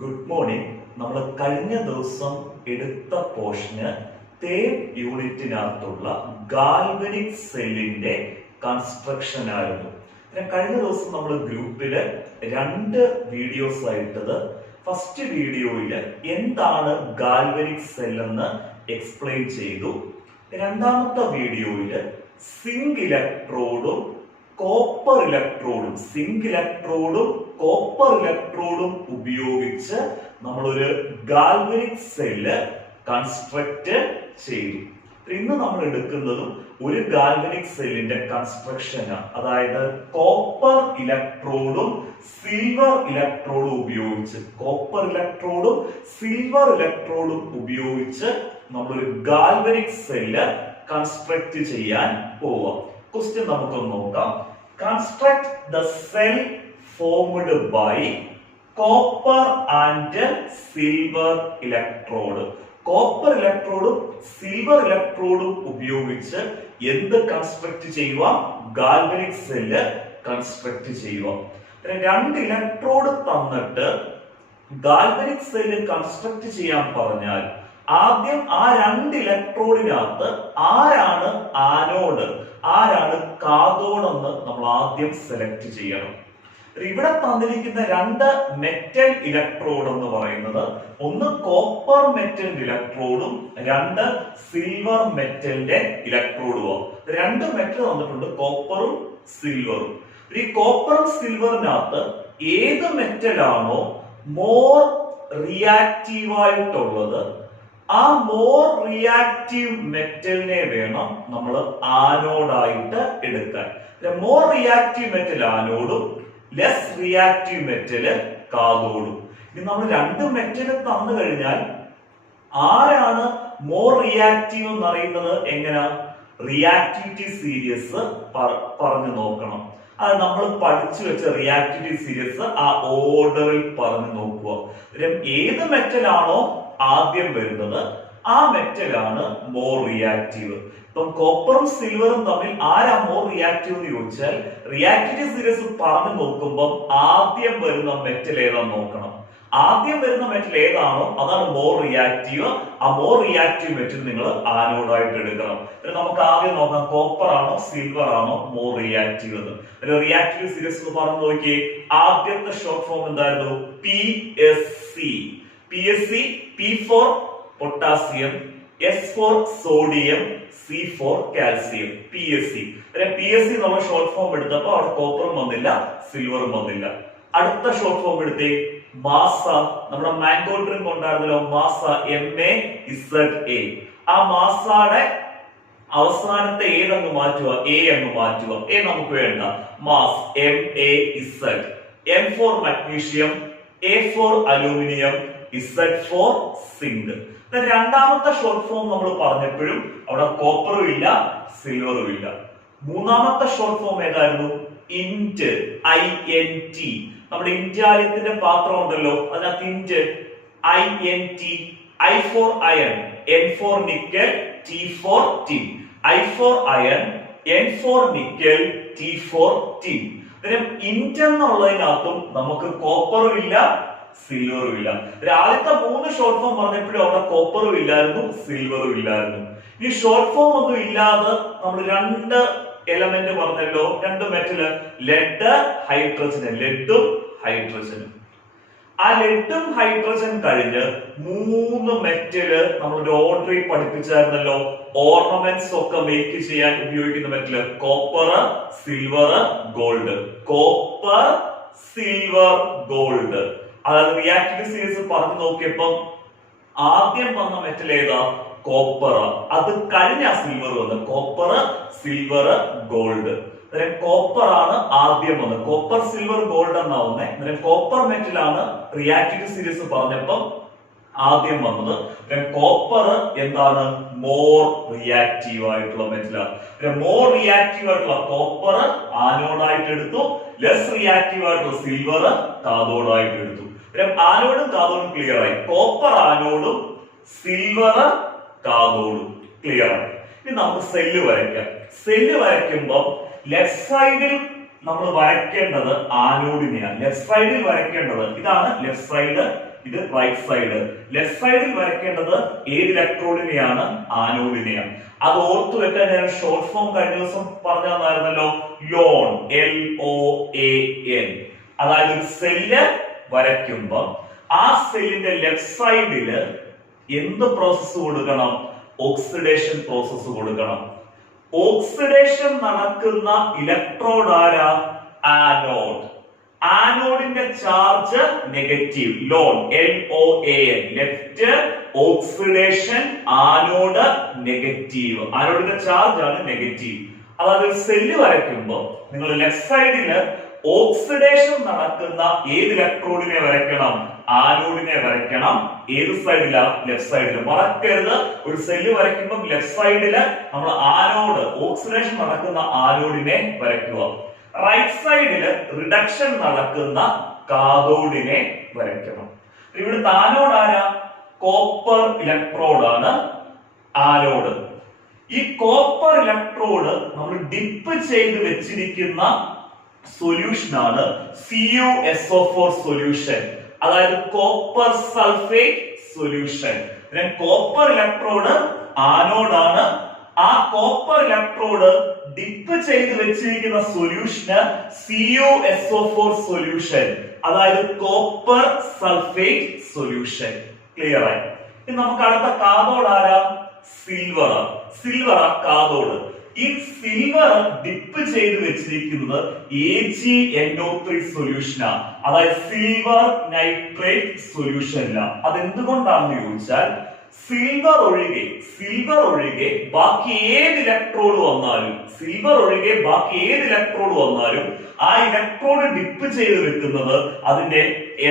Good morning. നമ്മൾ കഴിഞ്ഞ ദിവസം എടുത്ത പോർഷന് തേർഡ് യൂണിറ്റിനകത്തുള്ള ഗാൽവനിക് സെല്ലിന്റെ കൺസ്ട്രക്ഷൻ ആയിരുന്നു. കഴിഞ്ഞ ദിവസം നമ്മൾ ഗ്രൂപ്പില് 2 വീഡിയോസ് ആയിട്ടത്. ഫസ്റ്റ് വീഡിയോയില് എന്താണ് ഗാൽവനിക് സെൽ എന്ന് എക്സ്പ്ലെയിൻ ചെയ്തു. രണ്ടാമത്തെ വീഡിയോയില് സിങ്ക് ഇലക്ട്രോഡും കോപ്പർ ഇലക്ട്രോഡും കോപ്പർ ഇലക്ട്രോഡും ഉപയോഗിച്ച് നമ്മളൊരു ഗാൽവനിക് സെല്ല് കൺസ്ട്രക്ട് ചെയ്തു. ഇന്ന് നമ്മൾ എടുക്കുന്നതും ഒരു ഗാൽവനിക് സെല്ലിന്റെ കൺസ്ട്രക്ഷൻ, അതായത് കോപ്പർ ഇലക്ട്രോഡും സിൽവർ ഇലക്ട്രോഡും ഉപയോഗിച്ച് നമ്മളൊരു ഗാൽവനിക് സെല്ല് കൺസ്ട്രക്ട് ചെയ്യാൻ പോവാം. ക്വസ്റ്റ്യൻ നമുക്കൊന്ന് നോക്കാം. Construct the cell formed by copper and silver electrode. Copper ഇലക്ട്രോഡും സിൽവർ ഇലക്ട്രോഡും ഉപയോഗിച്ച് എന്ത് കൺസ്ട്രക്ട് ചെയ്യുക? ഗാൽവനിക് സെല്ല് കൺസ്ട്രക്ട് ചെയ്യുക. 2 ഇലക്ട്രോഡ് തന്നിട്ട് ഗാൽവനിക് സെല്ല് കൺസ്ട്രക്ട് ചെയ്യാൻ പറഞ്ഞാൽ ആദ്യം ആ 2 ഇലക്ട്രോഡിനകത്ത് ആരാണ് ആനോഡ്, ആരാണ് കാഥോഡ് എന്ന് നമ്മൾ ആദ്യം സെലക്ട് ചെയ്യണം. ഇവിടെ തന്നിരിക്കുന്ന 2 മെറ്റൽ ഇലക്ട്രോഡ് എന്ന് പറയുന്നത് ഒന്ന് കോപ്പർ മെറ്റൽ ഇലക്ട്രോഡും 2 സിൽവർ മെറ്റലിന്റെ ഇലക്ട്രോഡും. 2 മെറ്റൽ തന്നിട്ടുണ്ട്, കോപ്പറും സിൽവറും. ഈ കോപ്പറും സിൽവറിനകത്ത് ഏത് മെറ്റലാണോ മോർ റിയാക്റ്റീവ് ആയിട്ടുള്ളത് ആ മോർ റിയാക്റ്റീവ് മെറ്റലിനെ വേണം നമ്മൾ ആനോഡായിട്ട് എടുക്കാൻ. മോർ റിയാക്റ്റീവ് മെറ്റൽ ആനോഡും ലെസ് റിയാക്റ്റീവ് മെറ്റല് കാഥോഡും. ഇനി നമ്മൾ 2 മെറ്റല് തന്നു കഴിഞ്ഞാൽ ആരാണ് മോർ റിയാക്റ്റീവ് എന്ന് അറിയുന്നത് എങ്ങനെയാ? റിയാക്ടിവിറ്റി സീരീസ് പറഞ്ഞു നോക്കണം. അത് നമ്മൾ പഠിച്ചു വെച്ച റിയാക്ടിവിറ്റി സീരീസ് ആ ഓർഡറിൽ പറഞ്ഞു നോക്കുക. ഏത് മെറ്റലാണോ ആദ്യം വരുന്നത് ആ മെറ്റലാണ് മോർ റിയാക്റ്റീവ്. ഇപ്പം കോപ്പറും സിൽവറും തമ്മിൽ ആരാ മോർ റിയാക്റ്റീവ് എന്ന് ചോദിച്ചാൽ റിയാക്ടിവിറ്റി സീരീസ് പറഞ്ഞു നോക്കുമ്പോൾ ആദ്യം വരുന്ന മെറ്റൽ ഏതാന്ന് നോക്കണം. ആദ്യം വരുന്ന മെറ്റൽ ഏതാണോ അതാണ് മോർ റിയാക്റ്റീവ്. ആ മോർ റിയാക്റ്റീവ് മെറ്റൽ നിങ്ങൾ ആനോഡായിട്ട് എടുക്കണം. നമുക്ക് ആദ്യം നോക്കാം, കോപ്പർ ആണോ സിൽവർ ആണോ മോർ റിയാക്റ്റീവ് എന്ന്. റിയാക്ടിവിറ്റി സീരീസ് പറഞ്ഞു നോക്കിയേ. ആദ്യത്തെ ഷോർട്ട് ഫോം എന്തായിരുന്നു? PSC. P for potassium, S for sodium, C for calcium. PSC നമ്മൾ ഷോർട്ട് ഫോം എടുത്തപ്പോ അവിടെ കോപ്പറും വന്നില്ല സിൽവറും വന്നില്ല. അടുത്ത ഷോർട്ട് ഫോം എടുത്തേ, മാസ. നമ്മുടെ മാംഗോ ഡ്രിങ്ക് ഉണ്ടായിരുന്നല്ലോ, മാസ, MAZA. ആ മാസയുടെ അവസാനത്തെ ഏതങ്ങ് മാറ്റുക? A അങ്ങ് മാറ്റുക. A നമുക്ക് വേണ്ട. മാസ്, MAZ. M for മഗ്നീഷ്യം, A for അലൂമിനിയം, Z for സിങ്ക്. രണ്ടാമത്തെ ഷോർട്ട് ഫോം നമ്മൾ പറഞ്ഞപ്പോഴും അവിടെ കോപ്പറും ഇല്ല സിൽവറും ഇല്ല. മൂന്നാമത്തെ ഷോർട്ട് ഫോം ഏതായിരുന്നു? ഇന്റ്, INT. നമ്മുടെ ഇന്ത്യാലിത്തിന്റെ പാത്രം ഉണ്ടല്ലോ, അതിനകത്ത് ഇന്റ്, INT. I for iron, N for nickel, T for tin. I for iron, N for nickel, T for tin. ഇന്റ് എന്നുള്ളതിനകത്തും നമുക്ക് കോപ്പറും ഇല്ല സിൽവറും ഇല്ല. ആദ്യത്തെ 3 ഷോർട്ട് ഫോം പറഞ്ഞപ്പോഴും അവിടെ കോപ്പറും ഇല്ലായിരുന്നു സിൽവറും ഇല്ലായിരുന്നു. ഈ ഷോർട്ട് ഫോം ഒന്നും ഇല്ലാതെ നമ്മൾ 2 എലമെന്റ് പറഞ്ഞല്ലോ, 2 മെറ്റല്, ലെഡ് ഹൈഡ്രജനും. ആ ലെഡും ഹൈഡ്രജൻ കഴിഞ്ഞ് 3 മെറ്റല് നമ്മളൊരു ഓർഡറിൽ പഠിപ്പിച്ചായിരുന്നല്ലോ. ഓർണമെന്റ്സ് ഒക്കെ മേക്ക് ചെയ്യാൻ ഉപയോഗിക്കുന്ന metal copper, silver, gold. Copper, silver, gold. അതായത് റിയാക്ടിവിറ്റി സീരീസ് പറഞ്ഞു നോക്കിയപ്പം ആദ്യം വന്ന മെറ്റൽ ഏതാ? കോപ്പർ. അത് കഴിഞ്ഞ സിൽവർ വന്നത്. Copper, silver, gold. കോപ്പർ ആണ് ആദ്യം വന്നത്. കോപ്പർ, സിൽവർ, ഗോൾഡ് എന്നാ വന്നേ. കോപ്പർ മെറ്റൽ ആണ് റിയാക്ടിവിറ്റി സീരീസ് പറഞ്ഞപ്പം ആദ്യം വന്നത്. കോപ്പർ എന്താണ്? മോർ റിയാക്റ്റീവ് ആയിട്ടുള്ള മെറ്റലാണ്. മോർ റിയാക്റ്റീവ് ആയിട്ടുള്ള കോപ്പർ ആനോഡായിട്ട് എടുത്തു, ലെസ് റിയാക്റ്റീവ് ആയിട്ടുള്ള സിൽവർ കാഥോഡായിട്ട് എടുത്തു. ആനോഡും കാഥോഡും ക്ലിയർ ആയി. കോപ്പർ ആനോഡും സിൽവർ കാഥോഡും ക്ലിയർ ആയി. ഇനി നമുക്ക് സെല്ല് വരയ്ക്കാം. സെല്ല് വരയ്ക്കുമ്പോൾ ലെഫ്റ്റ് സൈഡിൽ നമ്മൾ വരയ്ക്കേണ്ടത് ആനോഡിനെയാണ്. ലെഫ്റ്റ് സൈഡിൽ വരയ്ക്കേണ്ടത് ഇതാണ് ലെഫ്റ്റ് സൈഡ്, ഇത് റൈറ്റ് സൈഡ്. ലെഫ്റ്റ് സൈഡിൽ വരയ്ക്കേണ്ടത് ഏത് ഇലക്ട്രോഡിനെയാണ്? ആനോഡിനെയാണ്. അത് ഓർത്തു വെക്കാൻ ഞാൻ ഷോർട്ട് ഫോം കഴിഞ്ഞ ദിവസം പറഞ്ഞു തന്നായിരുന്നല്ലോ, ലോൺ, LOAN. അതായത് ഒരു സെല്ല് വരയ്ക്കുമ്പോ ആ സെല്ലിന്റെ ലെഫ്റ്റ് സൈഡില് എന്ത് പ്രോസസ് കൊടുക്കണം? ഓക്സിഡേഷൻ പ്രോസസ് കൊടുക്കണം. ഓക്സിഡേഷൻ നടക്കുന്ന ഇലക്ട്രോഡ് ആരാ? ആനോഡ്. ആനോഡിന്റെ charge negative, loan, LOAN. Left oxidation, anode negative. ആനോഡിന്റെ ചാർജ് ആണ് നെഗറ്റീവ്. അതായത് സെല്ല് വരയ്ക്കുമ്പോ നിങ്ങൾ ലെഫ്റ്റ് സൈഡില് ഓക്സിഡേഷൻ നടക്കുന്ന ഏത് ഇലക്ട്രോഡിനെ വരയ്ക്കണം? ആനോഡിനെ വരയ്ക്കണം. ഏത് സൈഡിലാ? ലെഫ്റ്റ് സൈഡില്. മറക്കരുത്, ഒരു സെല്ല് വരയ്ക്കുമ്പോൾ ലെഫ്റ്റ് സൈഡില് നമ്മൾ ആനോഡ്, ഓക്സിഡേഷൻ നടക്കുന്ന ആനോഡിനെ വരയ്ക്കുക. റൈറ്റ് സൈഡില് റിഡക്ഷൻ നടക്കുന്ന കാഥോഡിനെ വരയ്ക്കണം. ഇവിടുത്തെ ആനോഡ് ആരാ? കോപ്പർ ഇലക്ട്രോഡ് ആണ് ആനോഡ്. ഈ കോപ്പർ ഇലക്ട്രോഡ് നമ്മൾ ഡിപ്പ് ചെയ്ത് വെച്ചിരിക്കുന്ന സൊല്യൂഷൻ ആണ് CuSO4 സൊല്യൂഷൻ. അതായത് copper sulphate solution. Copper electrode anode ആണ്. ആ കോപ്പർ ഇലക്ട്രോഡ് ഡിപ്പ് ചെയ്ത് വെച്ചിരിക്കുന്ന സൊല്യൂഷന് CuSO4 സൊല്യൂഷൻ. അതായത് കോപ്പർ സൾഫേറ്റ് സൊല്യൂഷൻ. ക്ലിയർ ആയി? ഇനി നമുക്ക് അടുത്ത കാഥോഡ് ആരാ? സിൽവർ. Silver cathode. ഈ സിൽവർ ഡിപ്പ് ചെയ്ത് വെച്ചിരിക്കുന്നത് AgNO3 സൊല്യൂഷനാണ്. അതായത് സിൽവർ നൈട്രേറ്റ് സൊല്യൂഷനിലാണ്. അതെന്തുകൊണ്ടാണെന്ന് ചോദിച്ചാൽ സിൽവർ ഒഴികെ ബാക്കി ഏത് ഇലക്ട്രോഡ് വന്നാലും ആ ഇലക്ട്രോഡ് ഡിപ്പ് ചെയ്ത് വെക്കുന്നത് അതിന്റെ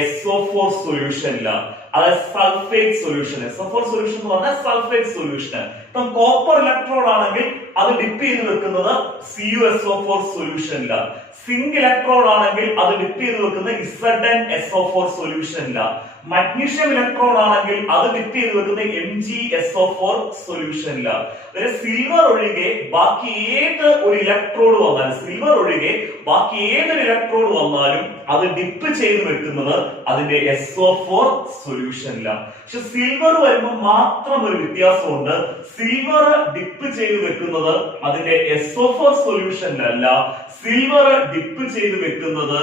SO4 സൊല്യൂഷനിലാണ്. അതായത് സൾഫേറ്റ് സൊല്യൂഷൻ. SO4 സൊല്യൂഷൻ എന്ന് പറഞ്ഞാൽ സൾഫേറ്റ് സൊല്യൂഷൻ. ഇപ്പം കോപ്പർ ഇലക്ട്രോഡ് ആണെങ്കിൽ അത് ഡിപ്പ് ചെയ്ത് വെക്കുന്നത് CuSO4 സൊല്യൂഷനിലാണ്. സിങ്ക് ഇലക്ട്രോഡ് ആണെങ്കിൽ അത് ഡിപ്പ് ചെയ്ത് വെക്കുന്നത് ZnSO4 സൊല്യൂഷനിലാണ്. മഗ്നീഷ്യം ഇലക്ട്രോഡ് ആണെങ്കിൽ അത് ഡിപ്പ് ചെയ്ത് വെക്കുന്നത് MgSO4 സൊല്യൂഷനിലാണ്. സിൽവർ ഒഴികെ ബാക്കി ഏതൊരു ഇലക്ട്രോഡ് വന്നാലും അത് ഡിപ്പ് ചെയ്ത് വെക്കുന്നത് അതിന്റെ SO4 സൊല്യൂഷനിലാണ്. പക്ഷെ സിൽവർ വരുമ്പോൾ മാത്രം ഒരു വ്യത്യാസമുണ്ട്. സിൽവർ ഡിപ്പ് ചെയ്ത് വെക്കുന്നത് അതിന്റെ SO4 സൊല്യൂഷനിലല്ല, സിൽവർ ഡിപ്പ് ചെയ്ത് വെക്കുന്നത്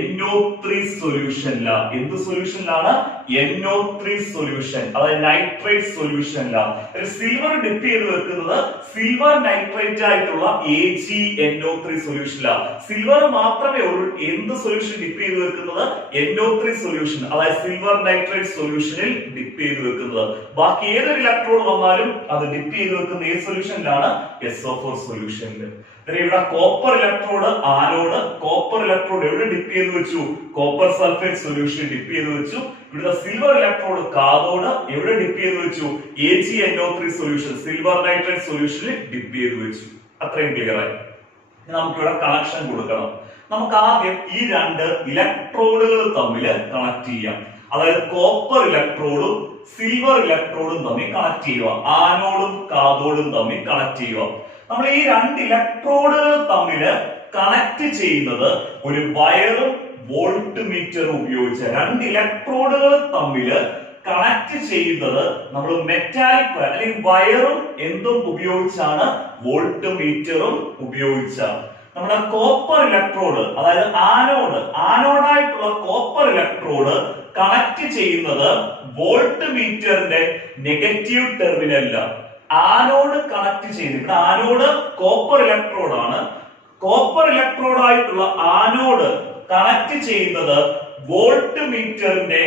NO3 സൊല്യൂഷനിലാണ്. എന്ത് സൊല്യൂഷനിലാണ്? NO3 സൊല്യൂഷൻ, അതായത് നൈട്രേറ്റ് സൊല്യൂഷനിലാണ്. സിൽവർ ഡിപ്പ് ചെയ്ത് വെക്കുന്നത് സിൽവർ നൈട്രേറ്റ് ആയിട്ടുള്ള AgNO3 സൊല്യൂഷനിലാണ്. സിൽവർ മാത്രമേ ഉള്ളൂ എന്ത് സൊല്യൂഷൻ ഡിപ്പ് ചെയ്ത് വെക്കുന്നത്? NO3 സൊല്യൂഷൻ, അതായത് സിൽവർ നൈട്രേറ്റ് സൊല്യൂഷനിൽ ഡിപ്പ് ചെയ്ത് വെക്കുന്നത്. ബാക്കി ഏതൊരു ഇലക്ട്രോഡ് വന്നാലും അത് ഡിപ്പ് ചെയ്ത് വെക്കുന്ന ഏത് സൊല്യൂഷനിലാണ്? SO4 സൊല്യൂഷനിൽ. ഇവിടെ copper electrode anode. Copper electrode എവിടെ ഡിപ്പ് ചെയ്ത് വെച്ചു? കോപ്പർ സൾഫേറ്റ് സൊല്യൂഷൻ ഡിപ്പ് ചെയ്ത് വെച്ചു. ഇവിടുത്തെ സിൽവർ ഇലക്ട്രോഡ് കാഥോഡ് എവിടെ ഡിപ്പ് ചെയ്ത് വെച്ചു? AgNO3 സൊല്യൂഷൻ, സിൽവർ നൈട്രേറ്റ് സൊല്യൂഷനിൽ ഡിപ്പ് ചെയ്ത് വെച്ചു. അത്രയും ക്ലിയർ ആയി. നമുക്കിവിടെ കണക്ഷൻ കൊടുക്കണം. നമുക്ക് ആദ്യം ഈ രണ്ട് ഇലക്ട്രോഡുകൾ തമ്മിൽ കണക്ട് ചെയ്യാം. അതായത് കോപ്പർ ഇലക്ട്രോഡും സിൽവർ ഇലക്ട്രോഡും തമ്മിൽ കണക്ട് ചെയ്യുക. ആനോഡും കാഥോഡും തമ്മിൽ കണക്ട് ചെയ്യുക. നമ്മൾ ഈ രണ്ട് ഇലക്ട്രോഡുകൾ തമ്മിൽ കണക്ട് ചെയ്യുന്നത് ഒരു വയറും വോൾട്ട് മീറ്ററും ഉപയോഗിച്ച്. രണ്ട് ഇലക്ട്രോഡുകൾ തമ്മിൽ കണക്ട് ചെയ്യുന്നത് നമ്മൾ മെറ്റാലിക് അല്ലെങ്കിൽ വയറും എന്തും ഉപയോഗിച്ചാണ്? വോൾട്ട് മീറ്ററും ഉപയോഗിച്ചാണ്. നമ്മുടെ കോപ്പർ ഇലക്ട്രോഡ്, അതായത് ആനോഡായിട്ടുള്ള കോപ്പർ ഇലക്ട്രോഡ് കണക്ട് ചെയ്യുന്നത് വോൾട്ട് മീറ്ററിന്റെ നെഗറ്റീവ് ടെർമിനലിലാണ്. ആനോഡ് കണക്ട് ചെയ്യുന്നത്, ഇവിടെ ആനോഡ് കോപ്പർ ഇലക്ട്രോഡ് ആണ്. കോപ്പർ ഇലക്ട്രോഡ് ആയിട്ടുള്ള ആനോഡ് കണക്ട് ചെയ്യുന്നത് വോൾട്ട് മീറ്ററിന്റെ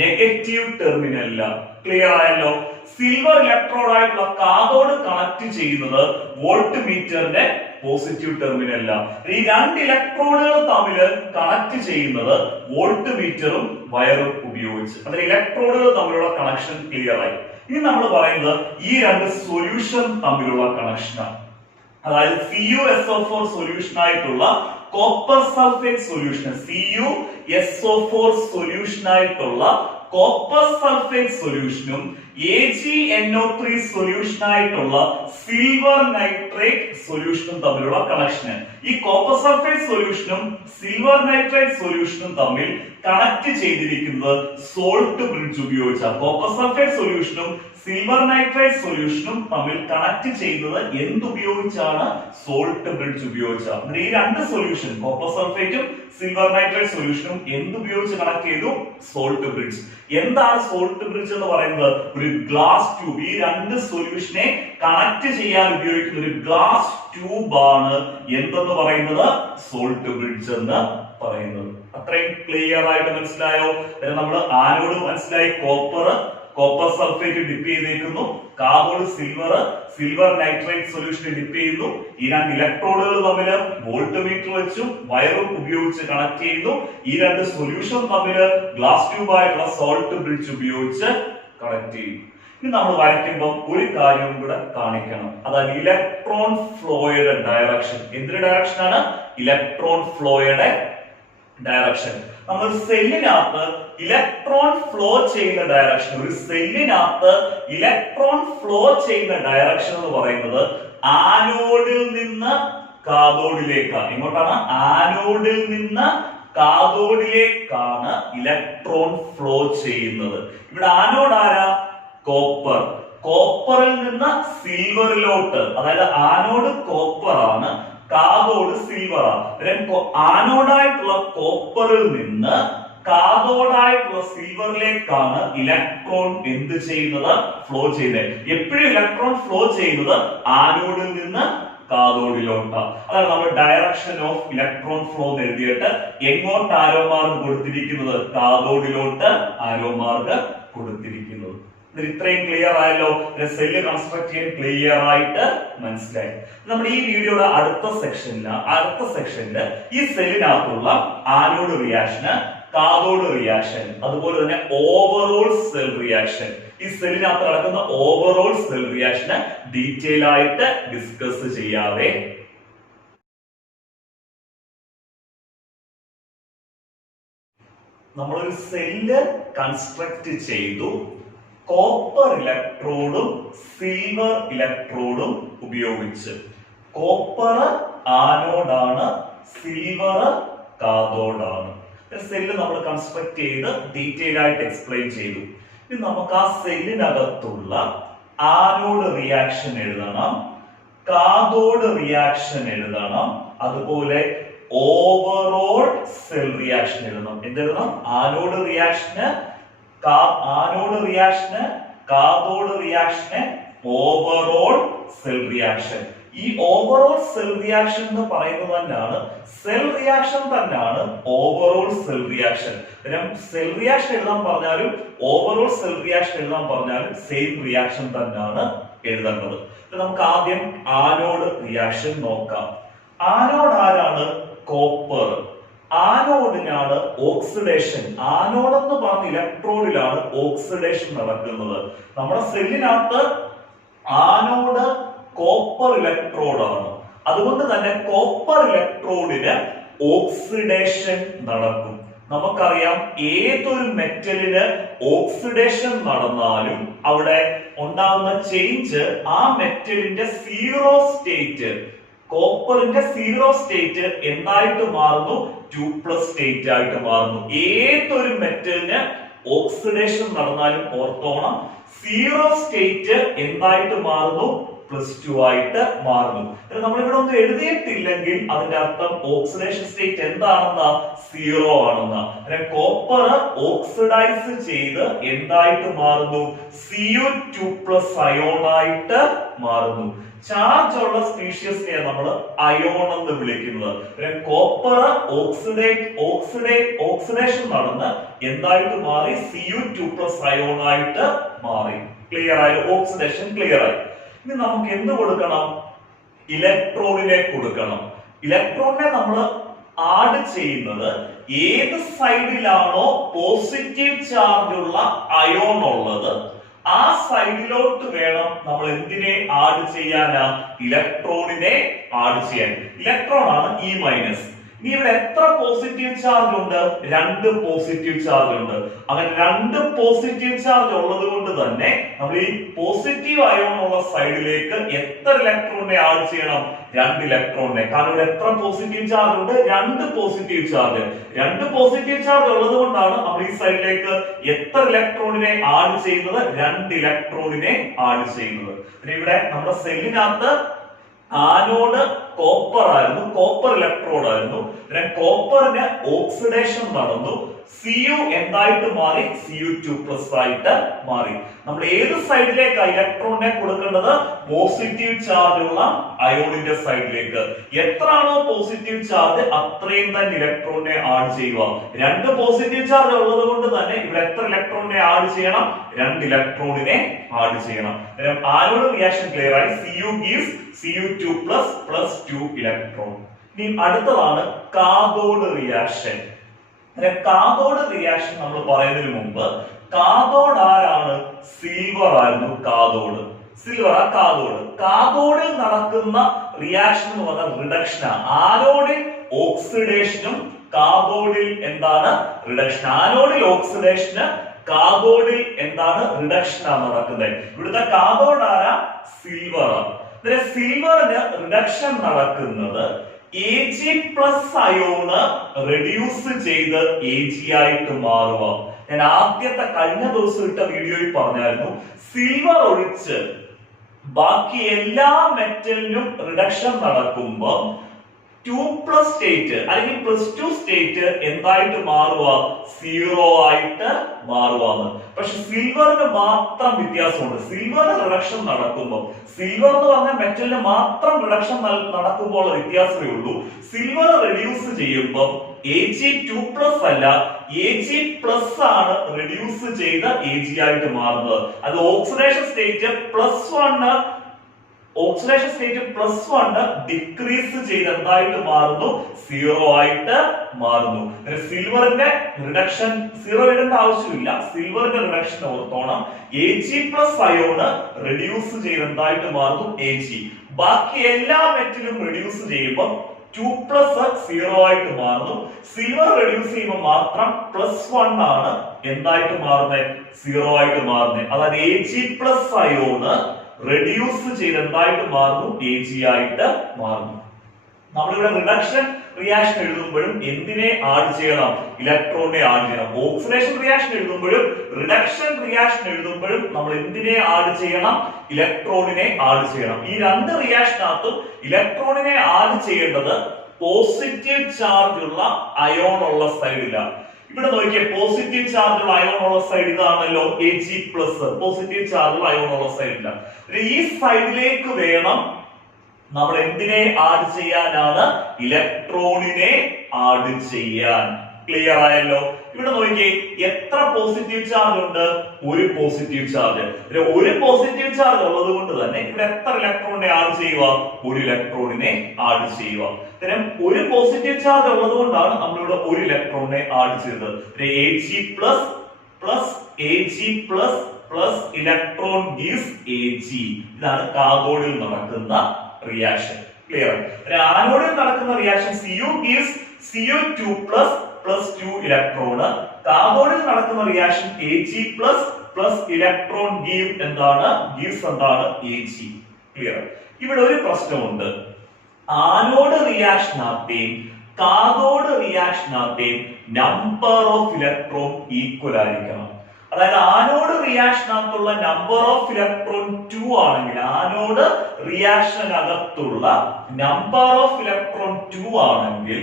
നെഗറ്റീവ് ടെർമിനലിലാണ്. ക്ലിയർ ആയല്ലോ? സിൽവർ ഇലക്ട്രോഡ് ആയിട്ടുള്ള കാഥോഡ് കണക്ട് ചെയ്യുന്നത് വോൾട്ട് മീറ്ററിന്റെ പോസിറ്റീവ് ടെർമിനലിലാണ്. ഈ രണ്ട് ഇലക്ട്രോഡുകൾ തമ്മിൽ കണക്ട് ചെയ്യുന്നത് വോൾട്ട് മീറ്ററും വയറും ഉപയോഗിച്ച്. അതിൽ ഇലക്ട്രോഡുകൾ തമ്മിലുള്ള കണക്ഷൻ ക്ലിയർ ആയി. ഇനി നമ്മൾ പറയുന്നത് ഈ രണ്ട് സൊല്യൂഷൻ തമ്മിലുള്ള കണക്ഷനാണ്. അതായത് CuSO4 സൊല്യൂഷൻ ആയിട്ടുള്ള copper sulphate solution, SO4 solution ആയിട്ടുള്ള കോപ്പർ സൾഫേറ്റ് സൊല്യൂഷനും AgNO3 സൊല്യൂഷൻ ആയിട്ടുള്ള സിൽവർ നൈട്രേറ്റ് സൊല്യൂഷനും തമ്മിലുള്ള കണക്ഷൻ. ഈ കോപ്പർ സൾഫേറ്റ് സൊല്യൂഷനും സിൽവർ നൈട്രേറ്റ് സൊല്യൂഷനും തമ്മിൽ കണക്ട് ചെയ്തിരിക്കുന്നത് സോൾട്ട് ബ്രിഡ്ജ് ഉപയോഗിച്ചാണ്. കോപ്പർ സൾഫേറ്റ് സൊല്യൂഷനും സിൽവർ നൈട്രേറ്റ് സൊല്യൂഷനും തമ്മിൽ കണക്ട് ചെയ്യുന്നത് എന്തുപയോഗിച്ചാണ്? സോൾട്ട് ബ്രിഡ്ജ് ഉപയോഗിച്ചാണ്. ഈ രണ്ട് സൊല്യൂഷൻ കോപ്പർ സൾഫേറ്റും സിൽവർ നൈട്രേറ്റ് സൊല്യൂഷനും എന്തുപയോഗിച്ച് കണക്ട് ചെയ്തു? Salt bridge. എന്താണ് സോൾട്ട് ബ്രിഡ്ജ് എന്ന് പറയുന്നത്? ഒരു ഗ്ലാസ് ട്യൂബ്. ഈ രണ്ട് സൊല്യൂഷനെ കണക്ട് ചെയ്യാൻ ഉപയോഗിക്കുന്ന ഒരു ഗ്ലാസ് ട്യൂബ് ആണ് എന്തെന്ന് പറയുന്നത്? സോൾട്ട് ബ്രിഡ്ജ് എന്ന് പറയുന്നത്. അത്രയും ക്ലിയർ ആയിട്ട് മനസ്സിലായോ? നമ്മൾ ആനോഡ് മനസ്സിലായി, കോപ്പർ സൾഫേറ്റ് ഡിപ്പ് ചെയ്തേക്കുന്നു, cathode silver nitrate solution dip ചെയ്യുന്നു. ഈ രണ്ട് ഇലക്ട്രോഡുകൾ തമ്മിൽ വോൾട്ട് മീറ്റർ വെച്ചു വയറും ഉപയോഗിച്ച് കണക്ട് ചെയ്യുന്നു. ഈ രണ്ട് സൊല്യൂഷൻ തമ്മിൽ ഗ്ലാസ് ട്യൂബ് ആയിട്ടുള്ള സോൾട്ട് ബ്രിഡ്ജ് ഉപയോഗിച്ച് കണക്ട് ചെയ്യും. ഇനി നമ്മൾ വരയ്ക്കുമ്പോൾ ഒരു കാര്യം കൂടെ കാണിക്കണം. അതായത് ഇലക്ട്രോൺ ഫ്ലോയുടെ ഡയറക്ഷൻ. എന്തിന്റെ ഡയറക്ഷൻ ആണ്? ഇലക്ട്രോൺ ഫ്ലോയുടെ ഡയറക്ഷൻ. നമ്മൾ സെല്ലിനകത്ത് ഇലക്ട്രോൺ ഫ്ലോ ചെയ്യുന്ന ഡയറക്ഷൻ, ഒരു സെല്ലിനകത്ത് ഇലക്ട്രോൺ ഫ്ലോ ചെയ്യുന്ന ഡയറക്ഷൻ എന്ന് പറയുന്നത് ആനോഡിൽ നിന്ന് കാഥോഡിലേക്കാണ്. എങ്ങോട്ടാണ്? ആനോഡിൽ നിന്ന് കാഥോഡിലേക്കാണ് ഇലക്ട്രോൺ ഫ്ലോ ചെയ്യുന്നത്. ഇവിടെ ആനോഡ് ആരാ? കോപ്പർ. കോപ്പറിൽ നിന്ന് സിൽവറിലോട്ട്, അതായത് ആനോഡ് കോപ്പർ ആണ്, കാഥോഡ് സിൽവർ ആണ്. ആനോഡായിട്ടുള്ള കോപ്പറിൽ നിന്ന് കാഥോഡായിട്ടുള്ള സിൽവറിലേക്കാണ് ഇലക്ട്രോൺ എന്ത് ചെയ്യുന്നത്? ഫ്ലോ ചെയ്യുന്നത്. എപ്പോഴും ഇലക്ട്രോൺ ഫ്ലോ ചെയ്യുന്നത് ആനോഡിൽ നിന്ന് കാഥോഡിലോട്ടാണ്. അതാണ് നമ്മൾ ഡയറക്ഷൻ ഓഫ് ഇലക്ട്രോൺ ഫ്ലോ എന്ന് എഴുതിയിട്ട് എങ്ങോട്ട് ആരോ മാർക്ക് കൊടുത്തിരിക്കുന്നത്? കാഥോഡിലോട്ട് ആരോ മാർക്ക് കൊടുത്തിരിക്കുന്നത്. ഇത്രയും ക്ലിയർ ആയല്ലോ? സെല്ല് കൺസ്ട്രക്ട് ചെയ്യാൻ ക്ലിയർ ആയിട്ട് മനസ്സിലായി. നമ്മുടെ ഈ വീഡിയോയുടെ അടുത്ത സെക്ഷനില് ഈ സെല്ലിനകത്തുള്ള ആനോഡ് റിയാക്ഷന്, കാഥോഡ് റിയാക്ഷൻ, അതുപോലെ തന്നെ ഓവറോൾ സെൽ റിയാക്ഷൻ, ഈ സെല്ലിനകത്ത് നടക്കുന്ന ഓവറോൾ സെൽ റിയാക്ഷന് ഡീറ്റെയിൽ ആയിട്ട് ഡിസ്കസ് ചെയ്യാവേ. നമ്മളൊരു സെല്ല് കൺസ്ട്രക്ട് ചെയ്തു. കോപ്പർ ഇലക്ട്രോഡും സിൽവർ ഇലക്ട്രോഡും ഉപയോഗിച്ച്. കോപ്പർ ആനോഡാണ്, സിൽവർ കാഥോഡാണ്. സെല്ല് നമ്മൾ കൺസ്ട്രക്ട് ചെയ്ത് ഡീറ്റെയിൽ ആയിട്ട് എക്സ്പ്ലെയിൻ ചെയ്തു. ഇനി നമുക്ക് ആ സെല്ലിനകത്തുള്ള ആനോഡ് റിയാക്ഷൻ എഴുതണം, കാഥോഡ് റിയാക്ഷൻ എഴുതണം, അതുപോലെ ഓവറോൾ സെൽ റിയാക്ഷൻ എഴുതണം. എന്തെഴുതണം? Anode reaction, cathode reaction, overall cell reaction. ഈ ഓവറോൾ സെൽ റിയാക്ഷൻ എന്ന് പറയുന്നത് തന്നെയാണ് സെൽ റിയാക്ഷൻ തന്നെയാണ് overall cell reaction. Cell reaction എഴുതാൻ പറഞ്ഞാലും ഓവറോൾ സെൽ റിയാക്ഷൻ എഴുതാൻ പറഞ്ഞാലും സെയിം റിയാക്ഷൻ തന്നെയാണ് എഴുതേണ്ടത്. നമുക്ക് ആദ്യം ആനോഡ് റിയാക്ഷൻ നോക്കാം. ആനോഡ് ആരാണ്? കോപ്പർ. ആനോഡിനാണ് ഓക്സിഡേഷൻ. ആനോഡ് എന്ന് പറഞ്ഞ ഇലക്ട്രോഡിലാണ് ഓക്സിഡേഷൻ നടക്കുന്നത്. നമ്മുടെ സെല്ലിനകത്ത് ആനോഡ് കോപ്പർ ഇലക്ട്രോഡാണ്. അതുകൊണ്ട് തന്നെ കോപ്പർ ഇലക്ട്രോഡിന് ഓക്സിഡേഷൻ നടക്കും. നമുക്കറിയാം ഏതൊരു മെറ്റലിന് ഓക്സിഡേഷൻ നടന്നാലും അവിടെ ഉണ്ടാകുന്ന ചേഞ്ച് ആ മെറ്റലിന്റെ സീറോ സ്റ്റേറ്റ്, കോപ്പറിന്റെ സീറോ സ്റ്റേറ്റ് എന്തായിട്ട് മാറുന്നു? 2+ സ്റ്റേറ്റ് ആയിട്ട് മാറുന്നു. ഏതൊരു മെറ്റലിന് ഓക്സിഡേഷൻ നടന്നാലും ഓർത്തോണം, സീറോ സ്റ്റേറ്റ് എന്തായിട്ട് മാറുന്നു? +2 ആയിട്ട് മാറുന്നു. നമ്മളിവിടെ ഒന്നും എഴുതിയിട്ടില്ലെങ്കിൽ അതിന്റെ അർത്ഥം ഓക്സിഡേഷൻ സ്റ്റേറ്റ് എന്താണെന്ന? 0 ആണെന്ന. കോപ്പർ ഓക്സിഡൈസ് ചെയ്ത് എന്തായിട്ട് മാറുന്നു? Cu2+ അയോൺ ആയിട്ട് മാറുന്നു. ചാർജ് ഉള്ള സ്പീഷ്യസിനെ നമ്മൾ അയോൺ എന്ന് വിളിക്കുന്നത്. കോപ്പർ ഓക്സിഡേഷൻ നടന്ന് എന്തായിട്ട് മാറി? Cu2+ അയോൺ ആയിട്ട് മാറി. ക്ലിയർ ആയി? ഓക്സിഡേഷൻ ക്ലിയർ ആയി. ഇനി നമുക്ക് എന്ത് കൊടുക്കണം? ഇലക്ട്രോണിനെ കൊടുക്കണം. ഇലക്ട്രോണിനെ നമ്മൾ ആഡ് ചെയ്യുന്നത് ഏത് സൈഡിലാണോ പോസിറ്റീവ് ചാർജ് ഉള്ള അയോൺ ഉള്ളത് ആ സൈഡിലോട്ട് വേണം നമ്മൾ എന്തിനെ ആഡ് ചെയ്യാനാ? ഇലക്ട്രോണിനെ ആഡ് ചെയ്യാൻ. ഇലക്ട്രോൺ ആണ് E-. ഇനി ഇവിടെ എത്ര പോസിറ്റീവ് ചാർജ് ഉണ്ട്? 2 പോസിറ്റീവ് ചാർജ് ഉണ്ട്. അങ്ങനെ 2 പോസിറ്റീവ് ചാർജ് ഉള്ളത് കൊണ്ട് തന്നെ നമ്മൾ ഈ പോസിറ്റീവ് അയോൺ ഉള്ള സൈഡിലേക്ക് എത്ര ഇലക്ട്രോണിനെ ആഡ് ചെയ്യണം? 2 ഇലക്ട്രോണിനെ. കാരണം ഇവിടെ എത്ര പോസിറ്റീവ് ചാർജ് ഉണ്ട്? 2 പോസിറ്റീവ് ചാർജ്. 2 പോസിറ്റീവ് ചാർജ് ഉള്ളത് കൊണ്ടാണ് നമ്മൾ ഈ സൈഡിലേക്ക് എത്ര ഇലക്ട്രോണിനെ ആഡ് ചെയ്യുന്നത്? 2 ഇലക്ട്രോണിനെ ആഡ് ചെയ്യുന്നത്. പിന്നെ ഇവിടെ നമ്മുടെ സെല്ലിനകത്ത് ആനോഡ് കോപ്പർ ആയിരുന്നു, കോപ്പർ ഇലക്ട്രോഡ് ആയിരുന്നു. കോപ്പറിന് ഓക്സിഡേഷൻ നടന്നു, Cu എന്തായിട്ട് മാറി? Cu2+ ആയിട്ട് മാറി. നമ്മൾ ഏത് സൈഡിലേക്കാണ് ഇലക്ട്രോണിനെ കൊടുക്കേണ്ടത്? പോസിറ്റീവ് ചാർജ് ഉള്ള അയോണിന്റെ സൈഡിലേക്ക്. എത്രയാണോ പോസിറ്റീവ് ചാർജ് അത്രയും തന്നെ ഇലക്ട്രോണിനെ ആഡ് ചെയ്യുക. 2 പോസിറ്റീവ് ചാർജ് ഉള്ളത് കൊണ്ട് തന്നെ ഇവിടെ എത്ര ഇലക്ട്രോണിനെ ആഡ് ചെയ്യണം? 2 ഇലക്ട്രോണിനെ ആഡ് ചെയ്യണം. ആനോഡ് റിയാക്ഷൻ ക്ലിയർ ആയി. Cu gives Cu2+ plus 2 electron. ഇനി അടുത്തതാണ് കാഥോഡ് റിയാക്ഷൻ. കാഥോഡ് റിയാക്ഷൻ നമ്മൾ പറയുന്നതിന് മുമ്പ് കാഥോഡ് ആരാണ്? സിൽവർ ആയിരുന്നു കാഥോഡ്. സിൽവർ ആ കാഥോഡ്. കാഥോഡിൽ നടക്കുന്ന റിയാക്ഷൻ എന്ന് പറഞ്ഞാൽ റിഡക്ഷനാണ്. ആനോഡിൽ ഓക്സിഡേഷനും കാഥോഡിൽ എന്താണ്? റിഡക്ഷൻ. ആനോഡിൽ ഓക്സിഡേഷന്, കാഥോഡിൽ എന്താണ്? റിഡക്ഷനാണ് നടക്കുന്നത്. ഇവിടുത്തെ കാഥോഡ് ആരാ? സിൽവർ. സിൽവറിന് റിഡക്ഷൻ നടക്കുന്നത് Ag+ അയോണ് റെഡ്യൂസ് ചെയ്ത് Ag ആയിട്ട് മാറുക. ഞാൻ ആദ്യത്തെ കഴിഞ്ഞ ദിവസം ഇട്ട വീഡിയോയിൽ പറഞ്ഞായിരുന്നു, സിൽവർ ഒഴിച്ച് ബാക്കി എല്ലാ മെറ്റലിനും റിഡക്ഷൻ നടക്കുമ്പോൾ 2+ സ്റ്റേറ്റ് അല്ലെങ്കിൽ +2 സ്റ്റേറ്റ് എന്തായിട്ട് മാറുക? 0 ആയിട്ട് മാറുവാന്ന്. പക്ഷെ സിൽവറിന് മാത്രം വ്യത്യാസമുണ്ട്. സിൽവറിന് റിഡക്ഷൻ നടക്കുമ്പോൾ, സിൽവർ എന്ന് പറഞ്ഞ മെറ്റലിന് മാത്രം റിഡക്ഷൻ നടക്കുമ്പോൾ വ്യത്യാസമേ ഉള്ളൂ. സിൽവർ റെഡ്യൂസ് ചെയ്യുമ്പോൾ Ag2+ അല്ല, Ag+ ആണ് റെഡ്യൂസ് ചെയ്ത Ag ആയിട്ട് മാറുന്നത്. അത് oxidation state +1, oxidation state +1 decrease ചെയ്ത് എന്തായിട്ട് മാറുന്നു? 0 ആയിട്ട് മാറുന്നു. സിൽവറിന്റെ റിഡക്ഷൻ 0 ഇടേണ്ട ആവശ്യമില്ല. സിൽവറിന്റെ റിഡക്ഷൻ ഓർത്തോണം. Ag+ അയോണ് റെഡ്യൂസ് ചെയ്ത് എന്തായിട്ട് മാറുന്നു? Ag. ബാക്കി എല്ലാ മെറ്റലും റെഡ്യൂസ് ചെയ്യുമ്പോൾ 2+ 0 ആയിട്ട് മാറുന്നു. സിൽവർ റെഡ്യൂസ് ചെയ്യുമ്പോൾ മാത്രം +1 ആണ് എന്തായിട്ട് മാറുന്നത്? 0 ആയിട്ട് മാറുന്നത്. അതായത് Ag+ അയോണ് റെഡ്യൂസ് ചെയ്ത് എന്തായിട്ട് മാറുന്നു? Ag ആയിട്ട് മാറുന്നു. നമ്മളിവിടെ റിഡക്ഷൻ റിയാക്ഷൻ എഴുതുമ്പോഴും എന്തിനെ ആഡ് ചെയ്യണം? ഇലക്ട്രോണിനെ ആഡ് ചെയ്യണം. ഓക്സിഡേഷൻ റിയാക്ഷൻ എഴുതുമ്പോഴും റിഡക്ഷൻ റിയാക്ഷൻ എഴുതുമ്പോഴും നമ്മൾ എന്തിനെ ആഡ് ചെയ്യണം? ഇലക്ട്രോണിനെ ആഡ് ചെയ്യണം. ഈ 2 റിയാക്ഷനകത്തും ഇലക്ട്രോണിനെ ആഡ് ചെയ്യേണ്ടത് പോസിറ്റീവ് ചാർജ് ഉള്ള അയോൺ ഉള്ള സൈഡിലാണ്. ഇവിടെ നോക്കിയേ, പോസിറ്റീവ് ചാർജ് ഉള്ള അയോൺ ഉള്ള സൈഡ് ഇതാണല്ലോ, Ag+. പോസിറ്റീവ് ചാർജ് ഉള്ള അയോൺ ഉള്ള സൈഡിലാണ്. ഈ സൈഡിലേക്ക് വേണം നമ്മൾ എന്തിനെ ആഡ് ചെയ്യാനാണ്? ഇലക്ട്രോണിനെ ആഡ് ചെയ്യാൻ. ക്ലിയർ ആയല്ലോ? ഇവിടെ നോക്കിയേ, എത്ര പോസിറ്റീവ് ചാർജ് ഉണ്ട്? 1 പോസിറ്റീവ് ചാർജ്. 1 പോസിറ്റീവ് ചാർജ് ഉള്ളത് കൊണ്ട് തന്നെ ഇവിടെ എത്ര ഇലക്ട്രോണിനെ ആഡ് ചെയ്യുക? 1 ഇലക്ട്രോണിനെ ആഡ് ചെയ്യുക. അന്നേരം 1 പോസിറ്റീവ് ചാർജ് ഉള്ളത് കൊണ്ടാണ് നമ്മളിവിടെ 1 ഇലക്ട്രോണിനെ ആഡ് ചെയ്തത്. Ag+ electron gives Ag. ഇതാണ് കാഥോഡിൽ നടക്കുന്ന റിയാക്ഷൻ. ക്ലിയർ? ആനോഡിൽ നടക്കുന്ന reaction Cu gives Cu2+ plus 2 electron. കാഥോഡിൽ നടക്കുന്ന റിയാക്ഷൻ Ag+ ഇലക്ട്രോൺ gives എന്താണ്? Ag. ക്ലിയർ? ഇവിടെ ഒരു പ്രശ്നമുണ്ട്. ആനോഡ് റിയാക്ഷനകത്തെയും കാഥോഡ് റിയാക്ഷനകത്തെയും നമ്പർ ഓഫ് ഇലക്ട്രോൺ ഈക്വൽ ആയിരിക്കണം. അതായത് ആനോഡ് റിയാക്ഷനകത്തുള്ള നമ്പർ ഓഫ് ഇലക്ട്രോൺ 2 ആണെങ്കിൽ, ആനോഡ് റിയാക്ഷനകത്തുള്ള നമ്പർ ഓഫ് ഇലക്ട്രോൺ 2 ആണെങ്കിൽ,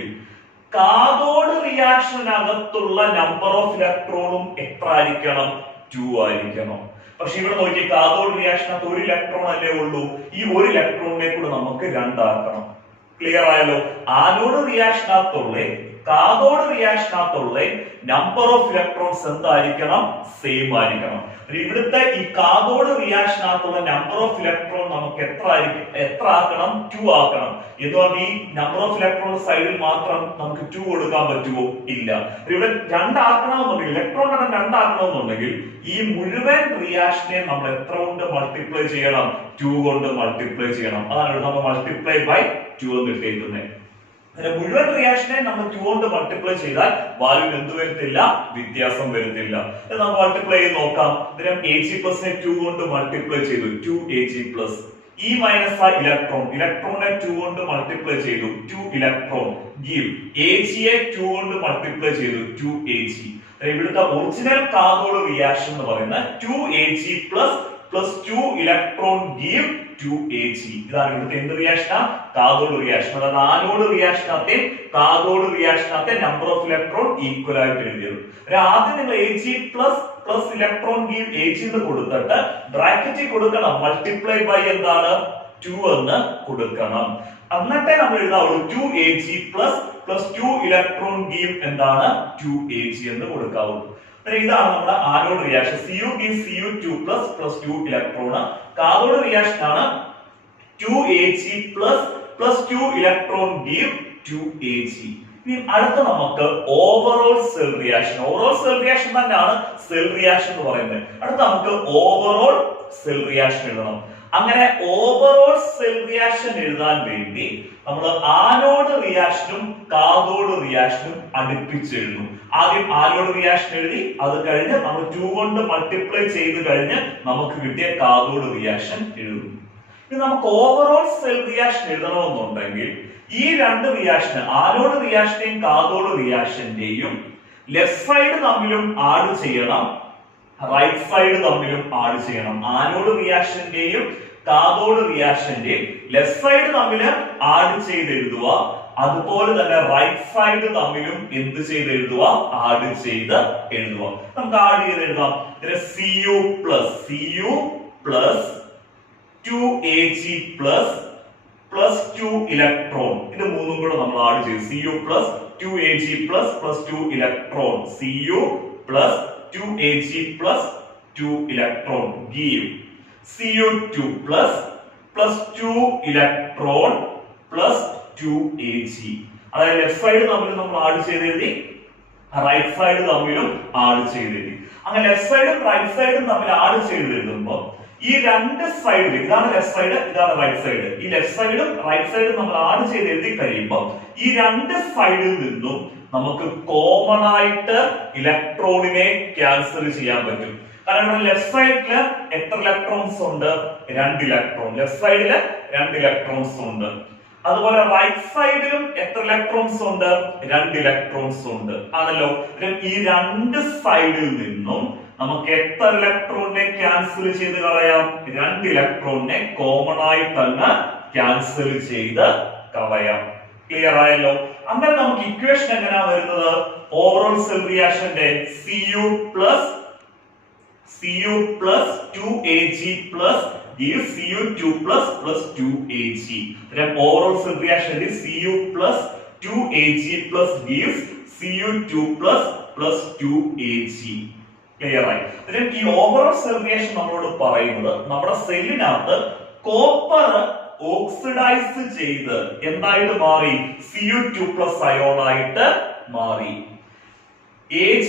കാഥോഡ് റിയാക്ഷനകത്തുള്ള നമ്പർ ഓഫ് ഇലക്ട്രോണും എത്ര ആയിരിക്കണം? 2 ആയിരിക്കണം. പക്ഷെ ഇവിടെ നോക്കി, കാഥോഡ് റിയാക്ഷനകത്ത് 1 ഇലക്ട്രോൺ അല്ലേ ഉള്ളൂ. ഈ 1 ഇലക്ട്രോണിനെ കൂടെ നമുക്ക് 2 ആക്കണം. ക്ലിയർ ആയല്ലോ? ആനോഡ് റിയാക്ഷനകത്തുള്ള കാഥോഡ് റിയാക്ഷനകത്തുള്ള നമ്പർ ഓഫ് ഇലക്ട്രോൺസ് എന്തായിരിക്കണം? സെയിം ആയിരിക്കണം. ഇവിടുത്തെ ഈ കാഥോഡ് റിയാക്ഷനകത്തുള്ള നമ്പർ ഓഫ് ഇലക്ട്രോൺ നമുക്ക് എത്ര ആക്കണം? 2 ആക്കണം. എന്ന് പറഞ്ഞാൽ ഈ നമ്പർ ഓഫ് ഇലക്ട്രോൺ സൈഡിൽ മാത്രം നമുക്ക് 2 കൊടുക്കാൻ പറ്റുമോ? ഇല്ല. ഇവിടെ 2 ആക്കണമെന്നുണ്ടെങ്കിൽ, ഇലക്ട്രോൺ 2 ആക്കണമെന്നുണ്ടെങ്കിൽ ഈ മുഴുവൻ റിയാക്ഷനെ നമ്മൾ എത്ര കൊണ്ട് മൾട്ടിപ്ലൈ ചെയ്യണം? 2 കൊണ്ട് മൾട്ടിപ്ലൈ ചെയ്യണം. അതാണ് നമ്മൾ മൾട്ടിപ്ലൈ ബൈ 2 എന്ന് ഇട്ടേക്കുന്നത്. മുഴുവൻ റിയാക്ഷനെ നമ്മൾ 2 കൊണ്ട് മൾട്ടിപ്ലൈ ചെയ്താൽ വാല്യൂ എന്ത് വരുത്തില്ല, വ്യത്യാസം വരുത്തില്ല. നമുക്ക് മൾട്ടിപ്ലൈ ചെയ്ത് നോക്കാം. Ag+നെ 2 കൊണ്ട് മൾട്ടിപ്ലൈ ചെയ്തു, 2Ag+. E മൈനസ് ആ ഇലക്ട്രോണിനെ 2 കൊണ്ട് മൾട്ടിപ്ലൈ ചെയ്തു, 2 ഇലക്ട്രോൺ ഗീവ്. Ag യെ 2 കൊണ്ട് മൾട്ടിപ്ലൈ ചെയ്തു, 2Ag. ഇവിടുത്തെ ഒറിജിനൽ കാഥോഡ് റിയാക്ഷൻ എന്ന് പറയുന്നത് 2Ag+ 2 ഇലക്ട്രോൺ ഗീവ് 2Ag. ഇതാണ് ഇവിടുത്തെ എന്ത് റിയാക്ഷനാ, കാഥോഡ് റിയാക്ഷൻ. അതായത് ആനോഡ് റിയാക്ഷനത്തെ കാഥോഡ് റിയാക്ഷനത്തെ നമ്പർ ഓഫ് ഇലക്ട്രോൺ ഈക്വൽ ആയിട്ട് എഴുതിയത്. ആദ്യം നിങ്ങൾ Ag+ ഇലക്ട്രോൺ ഗീവ് Ag എന്ന് കൊടുത്തിട്ട് ബ്രാക്കറ്റിൽ കൊടുക്കണം മൾട്ടിപ്ലൈ ബൈ എന്താണ് 2 എന്ന് കൊടുക്കണം. എന്നിട്ടേ നമ്മൾ എഴുതാവുള്ളൂ 2Ag+ 2 ഇലക്ട്രോൺ ഗീവ് എന്താണ് 2Ag എന്ന് കൊടുക്കാവുള്ളൂ. ഇതാണ് നമ്മുടെ anode reaction. Cu gives Cu2+ 2 electron. Cathode reaction ആണ് 2Ag+ 2 ഇലക്ട്രോൺ ഗീവ് 2Ag. ഇനി അടുത്ത നമുക്ക് overall cell reaction. Overall cell reaction തന്നെയാണ് സെൽ റിയാക്ഷൻ എന്ന് പറയുന്നത്. അടുത്ത നമുക്ക് ഓവറോൾ സെൽ റിയാക്ഷൻ എഴുതണം. അങ്ങനെ ഓവറോൾ സെൽ റിയാക്ഷൻ എഴുതാൻ വേണ്ടി നമ്മൾ ആനോഡ് റിയാക്ഷനും കാഥോഡ് റിയാക്ഷനും അടുപ്പിച്ചെഴുതും. ആദ്യം ആനോഡ് റിയാക്ഷൻ എഴുതി, അത് കഴിഞ്ഞ് നമ്മൾ 2 കൊണ്ട് മൾട്ടിപ്ലൈ ചെയ്ത് കഴിഞ്ഞ് നമുക്ക് കിട്ടിയ കാഥോഡ് റിയാക്ഷൻ എഴുതും. ഇനി നമുക്ക് ഓവറോൾ സെൽ റിയാക്ഷൻ എഴുതണമെന്നുണ്ടെങ്കിൽ ഈ രണ്ട് റിയാക്ഷൻ, ആനോഡ് റിയാക്ഷന്റെയും കാഥോഡ് റിയാക്ഷന്റെയും ലെഫ്റ്റ് സൈഡ് തമ്മിലും ആഡ് ചെയ്യണം, റൈറ്റ് സൈഡ് തമ്മിലും ആഡ് ചെയ്യണം. ആനോഡ് റിയാക്ഷന്റെയും കാഥോഡ് റിയാക്ഷന്റെയും ലെഫ്റ്റ് സൈഡ് തമ്മിൽ ആഡ് ചെയ്ത് എഴുതുക. അതുപോലെ തന്നെ റൈറ്റ് സൈഡ് തമ്മിലും എന്ത് ചെയ്ത് എഴുതുക, ആഡ് ചെയ്ത് എഴുതുക. നമുക്ക് ആഡ് ചെയ്ത് എഴുതാം. Cu+ 2Ag+ +2 electron. ഇത് മൂന്നും കൂടെ നമ്മൾ ആഡ് ചെയ്തു. Cu+ 2Ag+ +2 electron. Cu+ 2Ag+ 2 electron give Cu2+ +2 electron 2Ag. അതായത് ലെഫ്റ്റ് സൈഡ് തമ്മിൽ നമ്മൾ ആഡ് ചെയ്ത് എഴുതി, റൈറ്റ് സൈഡ് തമ്മിലും ആഡ് ചെയ്ത് എഴുതി. അങ്ങനെ ലെഫ്റ്റ് സൈഡും റൈറ്റ് സൈഡും തമ്മിൽ ആഡ് ചെയ്ത് എഴുതുമ്പോൾ ഈ രണ്ട് സൈഡിൽ, ഇതാണ് ലെഫ്റ്റ് സൈഡ്, ഇതാണ് റൈറ്റ് സൈഡ്, ഈ ലെഫ്റ്റ് സൈഡും റൈറ്റ് സൈഡും നമ്മൾ ആഡ് ചെയ്ത് എഴുതി കഴിയുമ്പോൾ ഈ രണ്ട് സൈഡിൽ നിന്നും നമുക്ക് കോമൺ ആയിട്ട് ഇലക്ട്രോണിനെ ക്യാൻസൽ ചെയ്യാൻ പറ്റും. കാരണം ഇവിടെ ലെഫ്റ്റ് സൈഡില് എത്ര ഇലക്ട്രോൺസ് ഉണ്ട്, 2 ഇലക്ട്രോൺ. ലെഫ്റ്റ് സൈഡില് 2 ഇലക്ട്രോൺസ് ഉണ്ട്. അതുപോലെ റൈറ്റ് സൈഡിലും എത്ര ഇലക്ട്രോൺസ് ഉണ്ട്, 2 ഇലക്ട്രോൺസ് ഉണ്ട് ആണല്ലോ. ഈ രണ്ട് സൈഡിൽ നിന്നും നമുക്ക് എത്ര ഇലക്ട്രോണിനെ ക്യാൻസൽ ചെയ്ത് കളയാം, 2 ഇലക്ട്രോണിനെ കോമൺ ആയിട്ട് അങ്ങ് ക്യാൻസൽ ചെയ്ത് കളയാം. ക്ലിയർ ആയല്ലോ. അങ്ങനെ നമുക്ക് ഇക്വേഷൻ എങ്ങനെയാ വരുന്നത്, ഓവറോൾ സെൽ റിയാക്ഷന്റെ Cu+ 2Ag+ gives Cu2+ 2Ag. Overall cell reaction Cu+ 2Ag+ gives Cu2+ 2Ag. Clear ആയി. ഈ ഓവറോൾ സെൽ റിയാക്ഷൻ നമ്മളോട് പറയുന്നത് നമ്മുടെ സെല്ലിനകത്ത് കോപ്പർ ഓക്സിഡൈസ് ചെയ്ത് എന്തായിട്ട് മാറി, Cu2+ അയോൺ ആയിട്ട് മാറി. Ag+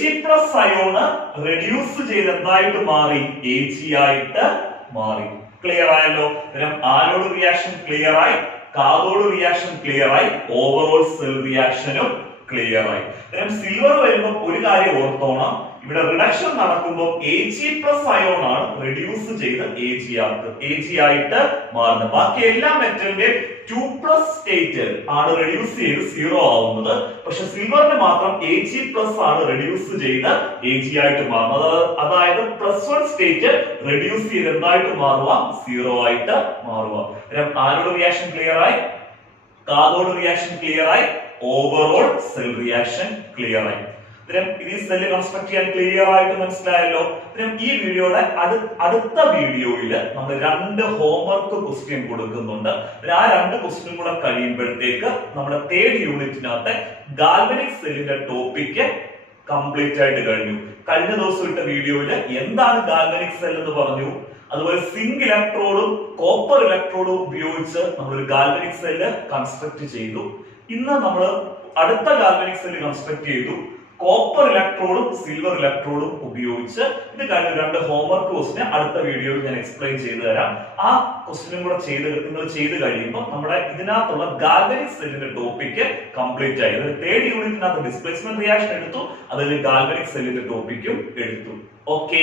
അയോണ് റെഡ്യൂസ് ചെയ്ത് എന്തായിട്ട് മാറി, Ag ആയിട്ട് മാറി. ക്ലിയർ ആയല്ലോ. ആനോഡ് റിയാക്ഷൻ ക്ലിയർ ആയി, കാഥോഡ് റിയാക്ഷൻ ക്ലിയർ ആയി, ഓവറോൾ സെൽ റിയാക്ഷനും ക്ലിയർ ആയി. സിൽവർ വരുമ്പോൾ ഒരു കാര്യം ഓർത്തോണം, ഇവിടെ റിഡക്ഷൻ നടക്കുമ്പോൾ Ag+ അയോൺ ആണ് റെഡ്യൂസ് ചെയ്ത് Ag ആയിട്ട് മാറുന്നത്. ബാക്കി എല്ലാ മെറ്റലിന്റെ 2+ സ്റ്റേറ്റ് ആണ് റെഡ്യൂസ് ചെയ്ത് 0 ആവുന്നത്. പക്ഷെ സിൽവറിന് മാത്രം Ag+ ആണ് റെഡ്യൂസ് ചെയ്ത് Ag ആയിട്ട് മാറുന്നത്. അതായത് +1 സ്റ്റേറ്റ് റെഡ്യൂസ് ചെയ്ത് എന്തായിട്ട് മാറുക, 0 ആയിട്ട് മാറുക. ആനോഡ് റിയാക്ഷൻ ക്ലിയർ ആയി, കാഥോഡ് റിയാക്ഷൻ ക്ലിയർ ആയി, ഓവറോൾ സെൽ റിയാക്ഷൻ ക്ലിയർ ആയി. ഈ സെല്ല് കൺസ്ട്രക്ട് ചെയ്യാൻ ക്ലിയർ ആയിട്ട് മനസ്സിലായല്ലോ. ഈ വീഡിയോയുടെ അടുത്ത വീഡിയോയിൽ നമ്മൾ 2 ഹോംവർക്ക് ക്വസ്റ്റ്യൻ കൊടുക്കുന്നുണ്ട്. ആ 2 ക്വസ്റ്റ്യൻ കൂടെ കഴിയുമ്പോഴത്തേക്ക് നമ്മുടെ 3rd യൂണിറ്റിനകത്തെ ഗാൽവനിക് സെല്ലിന്റെ ടോപ്പിക് കംപ്ലീറ്റ് ആയിട്ട് കഴിഞ്ഞു. കഴിഞ്ഞ ദിവസം ഇട്ട വീഡിയോയിൽ എന്താണ് ഗാൽവനിക് സെൽ എന്ന് പറഞ്ഞു. അതുപോലെ സിങ്ക് ഇലക്ട്രോഡും കോപ്പർ ഇലക്ട്രോഡും ഉപയോഗിച്ച് നമ്മൾ ഒരു ഗാൽവനിക് സെല്ല് കൺസ്ട്രക്ട് ചെയ്തു. ഇന്ന് നമ്മൾ അടുത്ത ഗാൽവനിക് സെല്ല് കൺസ്ട്രക്ട് ചെയ്തു. കോപ്പർ ഇലക്ട്രോഡും സിൽവർ ഇലക്ട്രോഡും ഉപയോഗിച്ച്. ഇത് കഴിഞ്ഞ 2 ഹോംവർക്ക് ക്വസ്റ്റ്യൻ അടുത്ത വീഡിയോയിൽ ഞാൻ എക്സ്പ്ലെയിൻ ചെയ്തു തരാം. ആ ക്വസ്റ്റ്യനും കൂടെ നിങ്ങൾ ചെയ്ത് കഴിയുമ്പോൾ നമ്മുടെ ഇതിനകത്തുള്ള ഗാൽവനിക് സെല്ലിന്റെ ടോപ്പിക് കംപ്ലീറ്റ് ആയി. 3rd യൂണിറ്റിനകത്ത് ഡിസ്പ്ലേസ്മെന്റ് റിയാക്ഷൻ എടുത്തു, അതിൽ ഗാൽവനിക് സെല്ലിന്റെ ടോപ്പിക്കും എടുത്തു. ഓക്കെ.